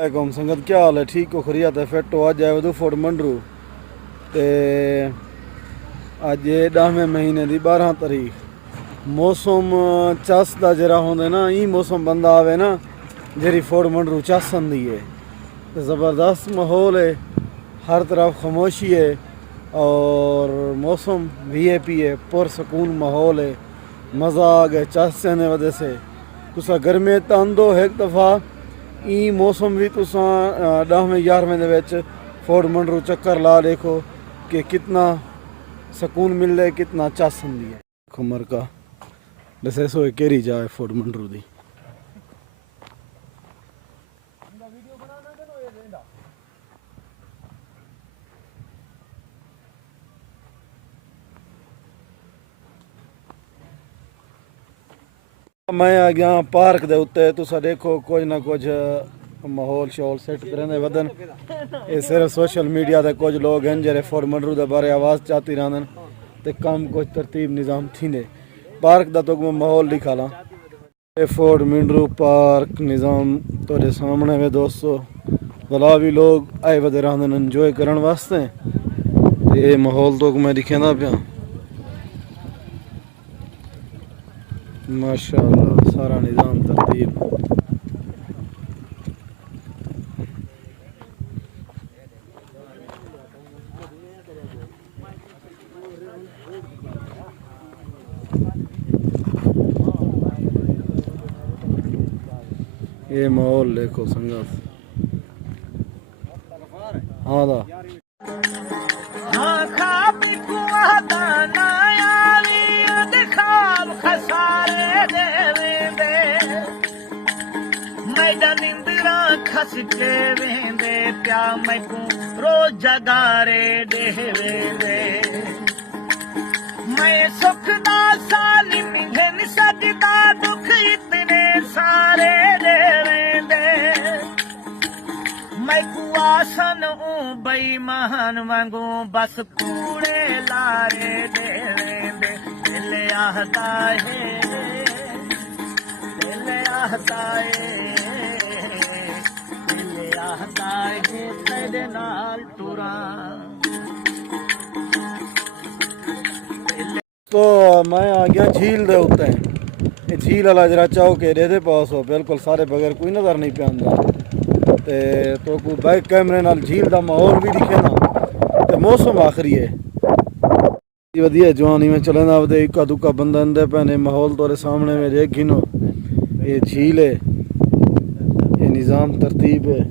علیکم سنگت کیا حال ہے؟ ٹھیک ہو؟ خیریت ہے؟ فٹ ہو؟ اج آئے ودو فوٹ منڈرو تے اج 10ویں مہینے دی 12 تاریخ موسم چس دا جرا ہوندے نا ای موسم بندہ آوے نا جری فوٹ منڈرو چس آندی ہے تے زبردست ماحول ہے، ہر طرف خاموشی ہے اور موسم وی اے پی ہے، پرسکون ماحول ہے، مزہ آ گئے چس چنے وجہ سے تسا گرمی تاندو ایک دفعہ ای موسم بھی تساں 10ویں 11ویں دے وچ فوٹ منڈرو چکر لا دیکھو کہ کتنا سکون مل ہے، کتنا چس ہوندی ہے۔ کمر کا دسے سو کیری جائے فوٹ منڈرو دی میں آ گیا پارک دے اتے تسا دیکھو کچھ نہ کچھ ماحول شول سیٹ کرنے ودن یہ صرف سوشل میڈیا دے کچھ لوگ ہیں جڑے فوٹ منڈرو دے بارے آواز چاہتی رہندن تے کم کچھ ترتیب نظام تھیندے پارک دا تو میں ماحول دکھا لاں یہ فوٹ منڈرو پارک نظام تھوڑے سامنے میں دوستو بلا بھی لوگ آئے ودے رہندن انجوائے کرن واسطے یہ ماحول تو میں دکھیندا پیا ماشاءاللہ سارا نظام ترتیب یہ ماحول دیکھو سنگت ہاں دا کھس کے ویندے پیا میکوں روز جگارے دے ویندے میں سکھ دا سالی منگے نہیں سکتا دکھ اتنے سارے دے ویندے میکوں آسن بئی مان وانگوں بس کوڑے لارے دے ویندے دل آہدا ہے دل آہدا ہے تیرے نال ٹراں تو میں آ گیا جھیل دے اتے یہ جھیل والا جرا چاہو کہ دے پاس ہو بالکل سارے بغیر کوئی نظر نہیں پہ آندا تے تو کوئی بیک کیمرے نال جھیل دا ماحول بھی دکھے نا تے موسم آخری ہے ودیع جوانی میں چلے نا ودے اکا دکا بندہ اندے پہنے ماحول تورے سامنے میں دیکھ گھنو یہ جھیل ہے یہ نظام ترتیب ہے